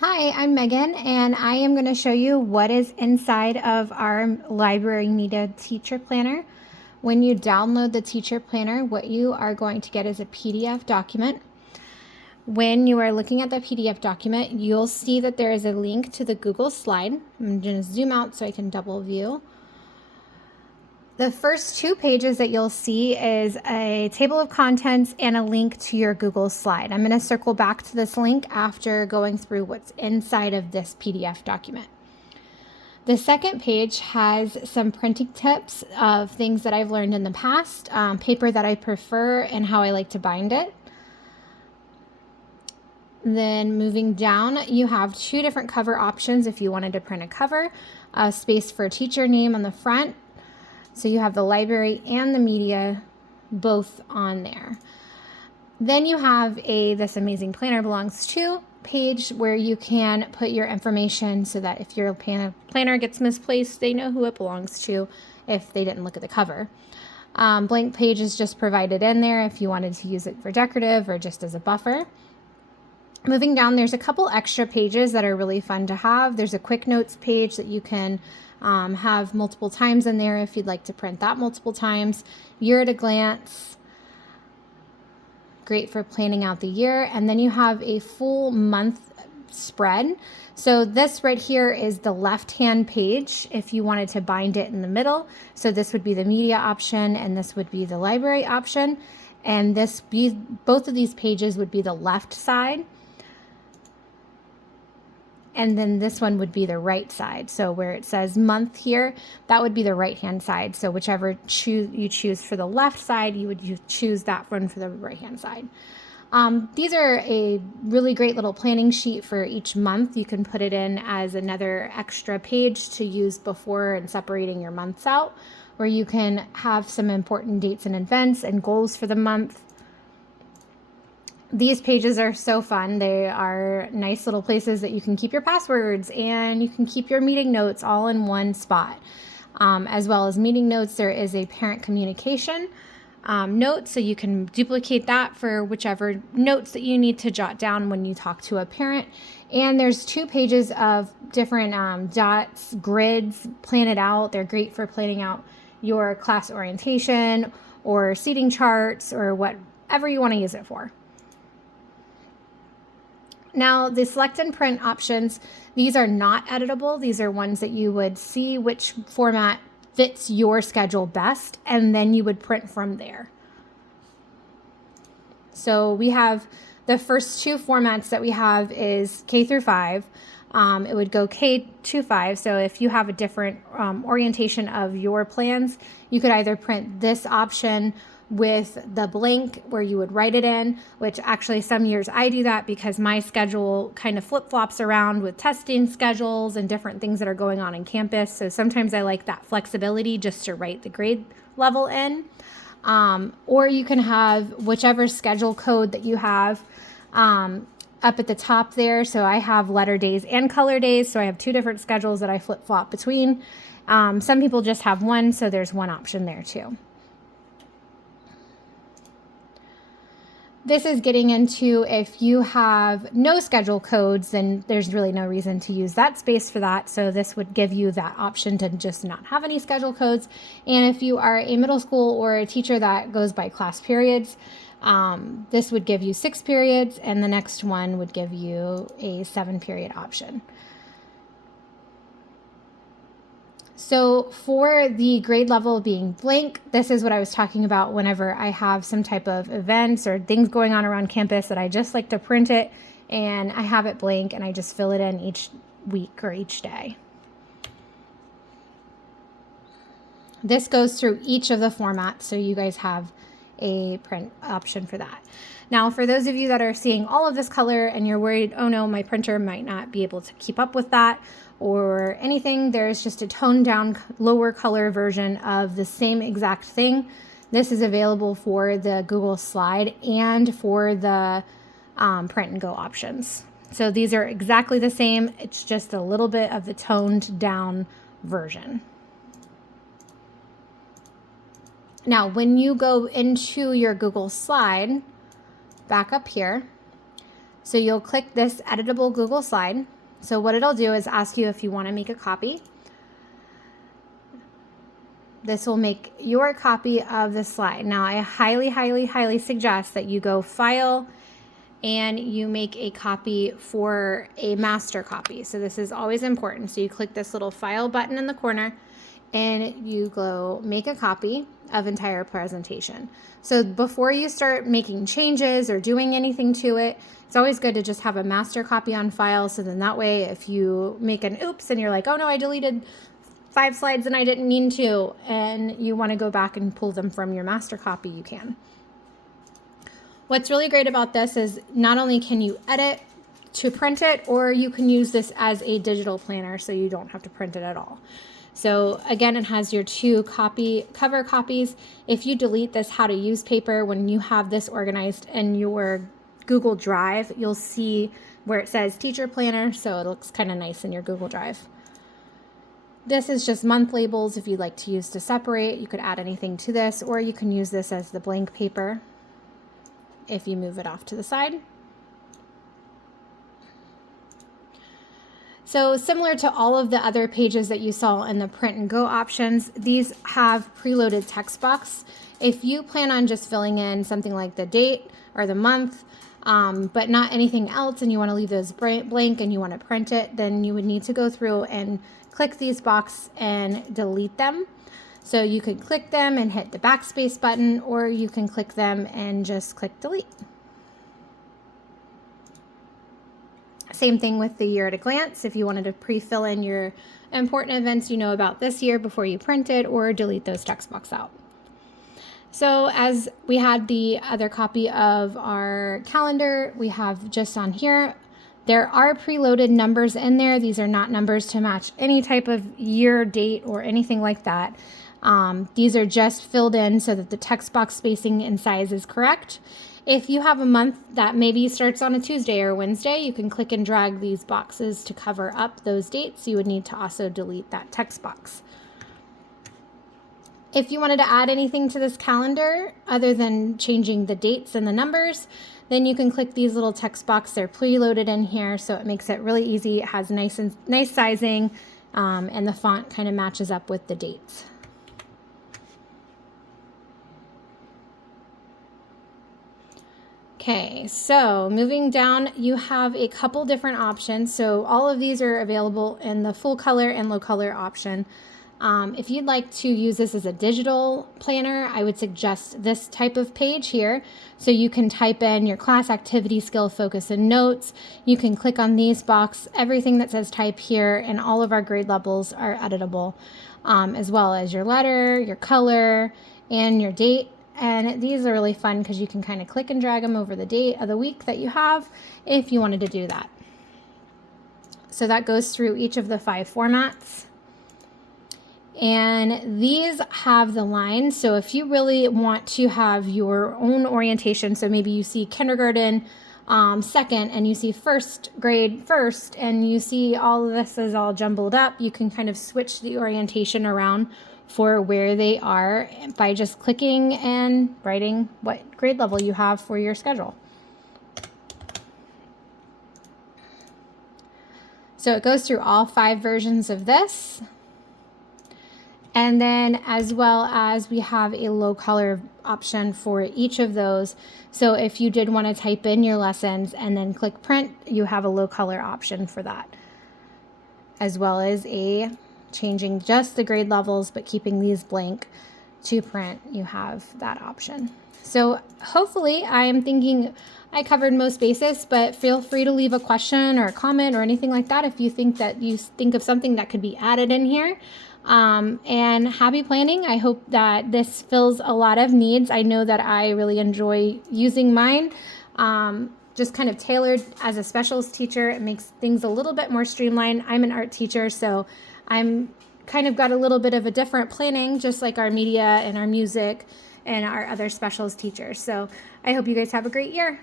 Hi, I'm Megan, and I am going to show you what is inside of our Library Media Teacher Planner. When you download the Teacher Planner, what you are going to get is a PDF document. When you are looking at the PDF document, you'll see that there is a link to the Google slide. I'm going to zoom out so I can double view. The first two pages that you'll see is a table of contents and a link to your Google slide. I'm going to circle back to this link after going through what's inside of this PDF document. The second page has some printing tips of things that I've learned in the past, paper that I prefer, and how I like to bind it. Then moving down, you have two different cover options if you wanted to print a cover, a space for a teacher name on the front. So you have the library and the media both on there. Then you have This Amazing Planner Belongs To page where you can put your information so that if your planner gets misplaced, they know who it belongs to if they didn't look at the cover. Blank page is just provided in there if you wanted to use it for decorative or just as a buffer. Moving down, there's a couple extra pages that are really fun to have. There's a quick notes page that you can have multiple times in there if you'd like to print that multiple times. Year at a glance, great for planning out the year. And then you have a full month spread. So this right here is the left-hand page if you wanted to bind it in the middle. So this would be the media option and this would be the library option. And both of these pages would be the left side. And then this one would be the right side. So where it says month here, that would be the right-hand side. So whichever you choose for the left side, you choose that one for the right-hand side. These are a really great little planning sheet for each month. You can put it in as another extra page to use before and separating your months out, where you can have some important dates and events and goals for the month. These pages are so fun. They are nice little places that you can keep your passwords and you can keep your meeting notes all in one spot. As well as meeting notes, there is a parent communication note, so you can duplicate that for whichever notes that you need to jot down when you talk to a parent. And there's two pages of different dots, grids, plan it out. They're great for planning out your class orientation or seating charts or whatever you want to use it for. Now, the select and print options, these are not editable. These are ones that you would see which format fits your schedule best, and then you would print from there. So we have the first two formats that we have is K through 5. It would go K to 5. So if you have a different orientation of your plans, you could either print this option with the blank where you would write it in, which actually some years I do that because my schedule kind of flip-flops around with testing schedules and different things that are going on campus. So sometimes I like that flexibility just to write the grade level in. Or you can have whichever schedule code that you have up at the top there. So I have letter days and color days. So I have two different schedules that I flip-flop between. Some people just have one, so there's one option there too. This is getting into if you have no schedule codes, then there's really no reason to use that space for that. So this would give you that option to just not have any schedule codes. And if you are a middle school or a teacher that goes by class periods, this would give you 6 periods, and the next one would give you a 7-period option. So for the grade level being blank, this is what I was talking about whenever I have some type of events or things going on around campus that I just like to print it and I have it blank and I just fill it in each week or each day. This goes through each of the formats, so you guys have a print option for that. Now, for those of you that are seeing all of this color and you're worried, oh no, my printer might not be able to keep up with that or anything, there's just a toned down lower color version of the same exact thing. This is available for the Google slide and for the print and go options. So these are exactly the same. It's just a little bit of the toned down version. Now, when you go into your Google slide, back up here, So you'll click this editable Google slide. So what it'll do is ask you if you want to make a copy. This will make your copy of the slide. Now, I highly, highly, highly suggest that you go File and you make a copy for a master copy. So this is always important. So you click this little File button in the corner and you go Make a Copy of Entire Presentation. So before you start making changes or doing anything to it, it's always good to just have a master copy on file. So then that way, if you make an oops and you're like, oh no, I deleted 5 slides and I didn't mean to, and you want to go back and pull them from your master copy, you can. What's really great about this is not only can you edit to print it, or you can use this as a digital planner so you don't have to print it at all. So again, it has your 2 cover copies. If you delete this how to use paper, when you have this organized in your Google Drive, you'll see where it says teacher planner, so it looks kind of nice in your Google Drive. This is just month labels if you'd like to use to separate. You could add anything to this, or you can use this as the blank paper if you move it off to the side. So similar to all of the other pages that you saw in the print and go options, these have preloaded text box. If you plan on just filling in something like the date or the month, but not anything else, and you want to leave those blank and you want to print it, then you would need to go through and click these boxes and delete them. So you could click them and hit the backspace button, or you can click them and just click delete. Same thing with the year at a glance. If you wanted to pre-fill in your important events you know about this year before you print it, or delete those text box out. So as we had the other copy of our calendar, we have just on here, there are preloaded numbers in there. These are not numbers to match any type of year, date, or anything like that. These are just filled in so that the text box spacing and size is correct. If you have a month that maybe starts on a Tuesday or Wednesday, you can click and drag these boxes to cover up those dates. You would need to also delete that text box. If you wanted to add anything to this calendar other than changing the dates and the numbers, then you can click these little text boxes. They're preloaded in here, so it makes it really easy. It has nice sizing, and the font kind of matches up with the dates. Okay, so moving down, you have a couple different options. So all of these are available in the full color and low color option. If you'd like to use this as a digital planner, I would suggest this type of page here. So you can type in your class activity, skill, focus, and notes. You can click on these boxes. Everything that says type here and all of our grade levels are editable, as well as your letter, your color, and your date. And these are really fun because you can kind of click and drag them over the date of the week that you have if you wanted to do that. So that goes through each of the 5 formats. And these have the lines. So if you really want to have your own orientation, so maybe you see kindergarten second and you see first grade first, and you see all of this is all jumbled up, you can kind of switch the orientation around for where they are by just clicking and writing what grade level you have for your schedule. So it goes through all 5 versions of this. And then as well as we have a low color option for each of those. So if you did want to type in your lessons and then click print, you have a low color option for that. As well as a changing just the grade levels, but keeping these blank to print, you have that option. So hopefully I am thinking I covered most bases, but feel free to leave a question or a comment or anything like that if you think of something that could be added in here. And happy planning. I hope that this fills a lot of needs. I know that I really enjoy using mine. Just kind of tailored as a specialist teacher. It makes things a little bit more streamlined. I'm an art teacher, so I'm kind of got a little bit of a different planning, just like our media and our music and our other specialist teachers. So I hope you guys have a great year.